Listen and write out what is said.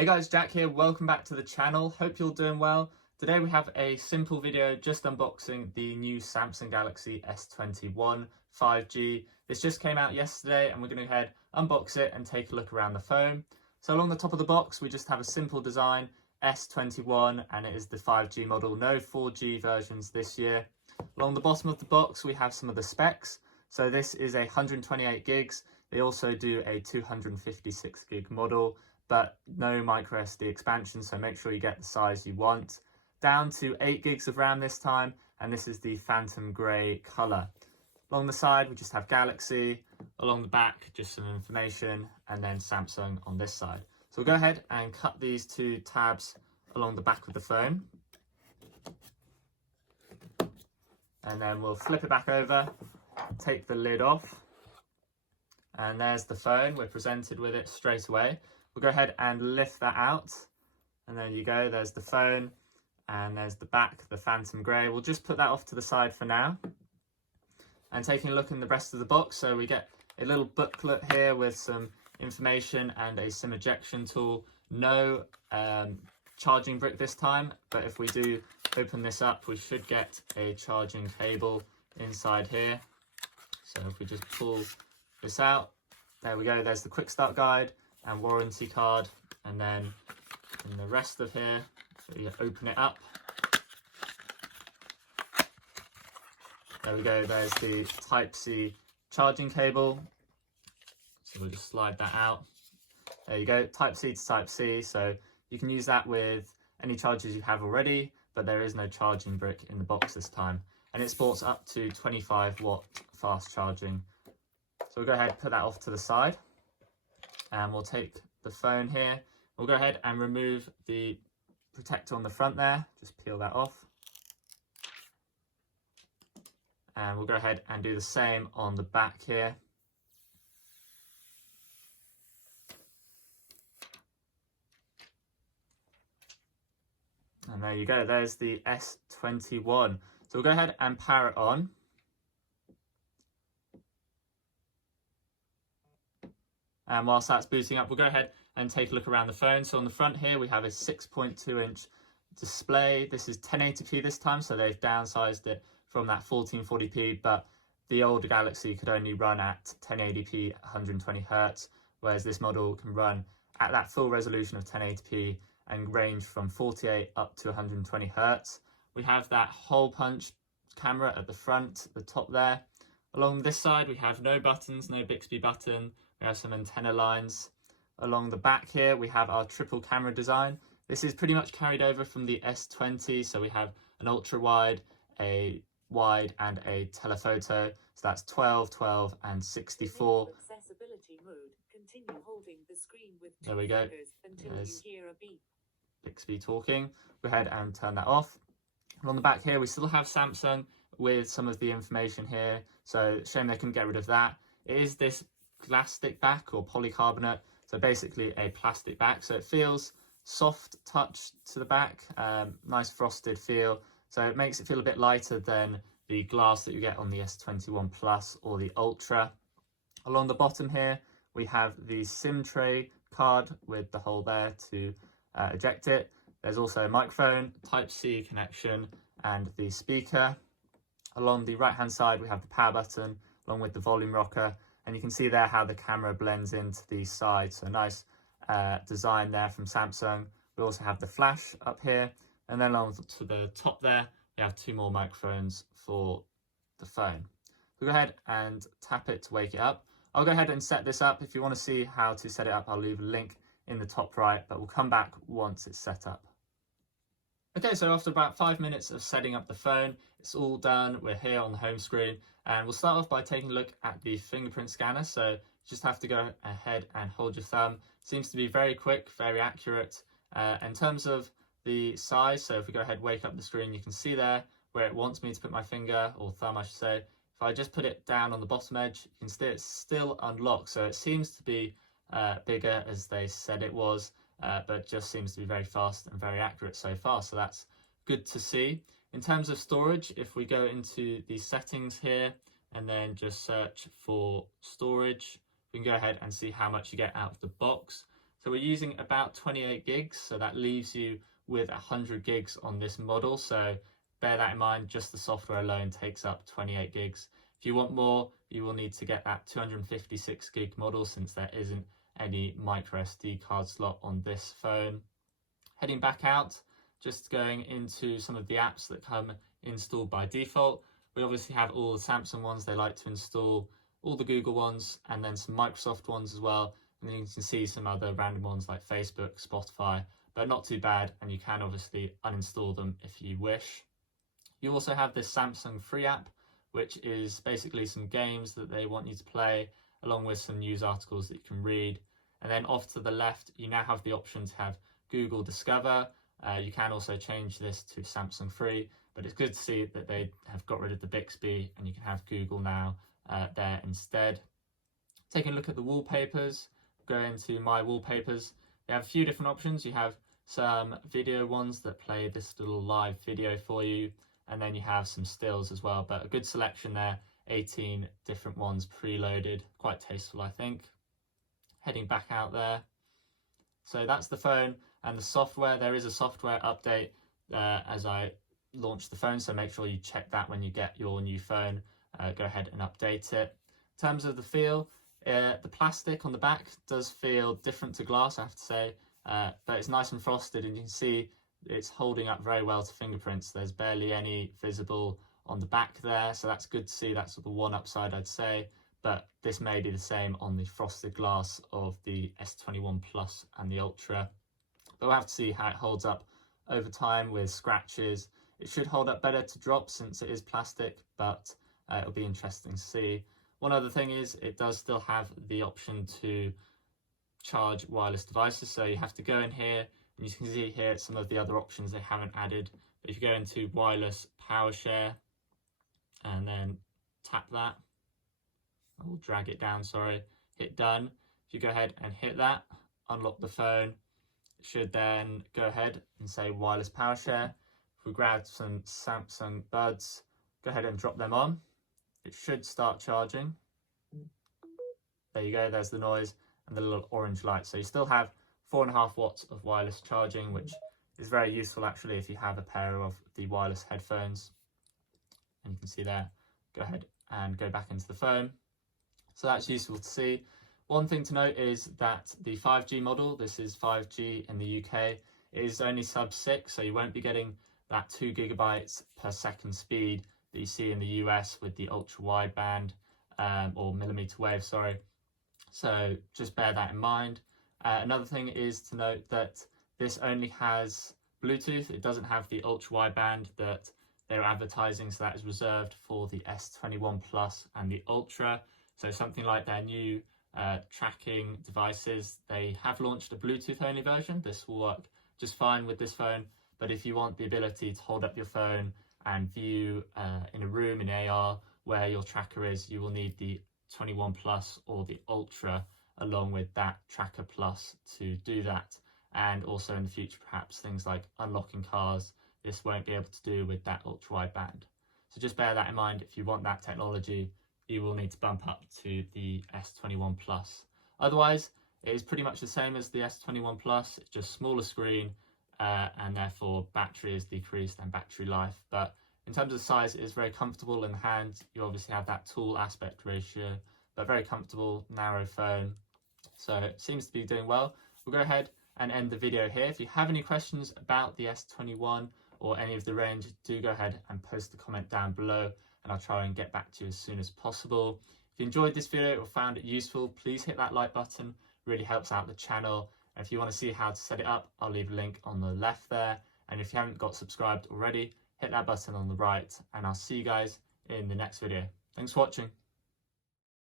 Hey guys, Jack here. Welcome back to the channel. Hope you're doing well. Today we have a simple video just unboxing the new Samsung Galaxy S21 5G. This just came out yesterday and we're going to go ahead, unbox it and take a look around the phone. So along the top of the box we just have a simple design, S21, and it is the 5G model. No 4G versions this year. Along the bottom of the box we have some of the specs. So this is a 128 gigs. They also do a 256 gig model, but no micro SD expansion, so make sure you get the size you want. Down to 8 gigs of RAM this time, and this is the Phantom Grey colour. Along the side we just have Galaxy, along the back just some information, and then Samsung on this side. So we'll go ahead and cut these two tabs along the back of the phone. And then we'll flip it back over, take the lid off, and there's the phone. We're presented with it straight away. We'll go ahead and lift that out, and there you go, there's the phone, and there's the back, the Phantom Grey. We'll just put that off to the side for now. And taking a look in the rest of the box, so we get a little booklet here with some information and a SIM ejection tool. No charging brick this time, but if we do open this up, we should get a charging cable inside here. So if we just pull this out, there we go, there's the quick start guide and warranty card, and then in the rest of here, so you open it up, there we go, there's the Type-C charging cable, so we'll just slide that out. There you go, Type-C to Type-C, so you can use that with any chargers you have already, but there is no charging brick in the box this time, and it sports up to 25 watt fast charging. So we'll go ahead and put that off to the side, and we'll take the phone here. We'll go ahead and remove the protector on the front there, just peel that off. And we'll go ahead and do the same on the back here. And there you go, there's the S21. So we'll go ahead and power it on. And whilst that's booting up, we'll go ahead and take a look around the phone. So on the front here, we have a 6.2 inch display. This is 1080p this time, so they've downsized it from that 1440p, but the older Galaxy could only run at 1080p 120 Hz, whereas this model can run at that full resolution of 1080p and range from 48 up to 120 Hz. We have that hole punch camera at the front, the top there. Along this side, we have no buttons, no Bixby button. We have some antenna lines. Along the back here, we have our triple camera design. This is pretty much carried over from the S20, so we have an ultra wide, a wide, and a telephoto. So that's 12, 12, and 64. Accessibility mode. Continue holding the screen with there we go. Until There's you hear a beep. Bixby talking. Go ahead and turn that off. And on the back here, we still have Samsung with some of the information here. So shame they couldn't get rid of that. It is this plastic back or polycarbonate, so basically a plastic back, so it feels soft touch to the back, nice frosted feel, so it makes it feel a bit lighter than the glass that you get on the S21 Plus or the Ultra. Along the bottom here we have the SIM tray card with the hole there to eject it. There's also a microphone, Type-C connection, and the speaker. Along the right hand side we have the power button along with the volume rocker, and you can see there how the camera blends into the side, so nice design there from Samsung. We also have the flash up here, and then on to the top there we have two more microphones for the phone. We'll go ahead and tap it to wake it up. I'll go ahead and set this up. If you want to see how to set it up, I'll leave a link in the top right, but we'll come back once it's set up. Okay, so after about 5 minutes of setting up the phone, it's all done. We're here on the home screen, and we'll start off by taking a look at the fingerprint scanner. So you just have to go ahead and hold your thumb. Seems to be very quick, very accurate. In terms of the size, so if we go ahead and wake up the screen, you can see there where it wants me to put my finger, or thumb I should say. If I just put it down on the bottom edge, you can see it's still unlocked. So it seems to be bigger as they said it was. But just seems to be very fast and very accurate so far, so that's good to see. In terms of storage, if we go into the settings here and then just search for storage, we can go ahead and see how much you get out of the box. So we're using about 28 gigs, so that leaves you with 100 gigs on this model. So bear that in mind, just the software alone takes up 28 gigs. If you want more, you will need to get that 256 gig model, since there isn't any micro SD card slot on this phone. Heading back out, just going into some of the apps that come installed by default. We obviously have all the Samsung ones they like to install, all the Google ones, and then some Microsoft ones as well. And then you can see some other random ones like Facebook, Spotify, but not too bad, and you can obviously uninstall them if you wish. You also have this Samsung free app, which is basically some games that they want you to play, along with some news articles that you can read. And then off to the left, you now have the option to have Google Discover. You can also change this to Samsung free, but it's good to see that they have got rid of the Bixby and you can have Google now there instead. Taking a look at the wallpapers, go into My Wallpapers. They have a few different options. You have some video ones that play this little live video for you, and then you have some stills as well, but a good selection there, 18 different ones preloaded, quite tasteful I think. Heading back out there. So that's the phone and the software. There is a software update as I launch the phone, so make sure you check that when you get your new phone. Go ahead and update it. In terms of the feel, the plastic on the back does feel different to glass, I have to say, but it's nice and frosted, and you can see it's holding up very well to fingerprints. There's barely any visible on the back there, so that's good to see. That's the one upside I'd say, but this may be the same on the frosted glass of the S21 Plus and the Ultra. But we'll have to see how it holds up over time with scratches. It should hold up better to drop since it is plastic, but it'll be interesting to see. One other thing is it does still have the option to charge wireless devices, so you have to go in here, and you can see here some of the other options they haven't added. But if you go into wireless power share and then tap that, I'll drag it down, sorry, hit done. If you go ahead and hit that, unlock the phone, it should then go ahead and say wireless power share. If we grab some Samsung buds, go ahead and drop them on, it should start charging. There you go, there's the noise and the little orange light. So you still have 4.5 watts of wireless charging, which is very useful actually if you have a pair of the wireless headphones. And you can see there, go ahead and go back into the phone. So that's useful to see. One thing to note is that the 5G model, this is 5G in the UK, is only sub 6, so you won't be getting that 2 gigabytes per second speed that you see in the US with the ultra wideband or millimeter wave, sorry. So just bear that in mind. Another thing is to note that this only has Bluetooth. It doesn't have the ultra wideband that they're advertising, so that is reserved for the S21 Plus and the Ultra. So something like their new tracking devices, they have launched a Bluetooth only version. This will work just fine with this phone, but if you want the ability to hold up your phone and view in a room in AR where your tracker is, you will need the 21 Plus or the Ultra along with that Tracker Plus to do that. And also in the future, perhaps things like unlocking cars, this won't be able to do with that ultra wideband. So just bear that in mind. If you want that technology, you will need to bump up to the S21 Plus. Otherwise, it is pretty much the same as the S21 Plus, it's just smaller screen and therefore battery is decreased and battery life. But in terms of size, it is very comfortable in the hand. You obviously have that tall aspect ratio, but very comfortable, narrow phone. So it seems to be doing well. We'll go ahead and end the video here. If you have any questions about the S21 or any of the range, do go ahead and post a comment down below and I'll try and get back to you as soon as possible. If you enjoyed this video or found it useful, please hit that like button, it really helps out the channel. And if you want to see how to set it up, I'll leave a link on the left there. And if you haven't got subscribed already, hit that button on the right and I'll see you guys in the next video. Thanks for watching.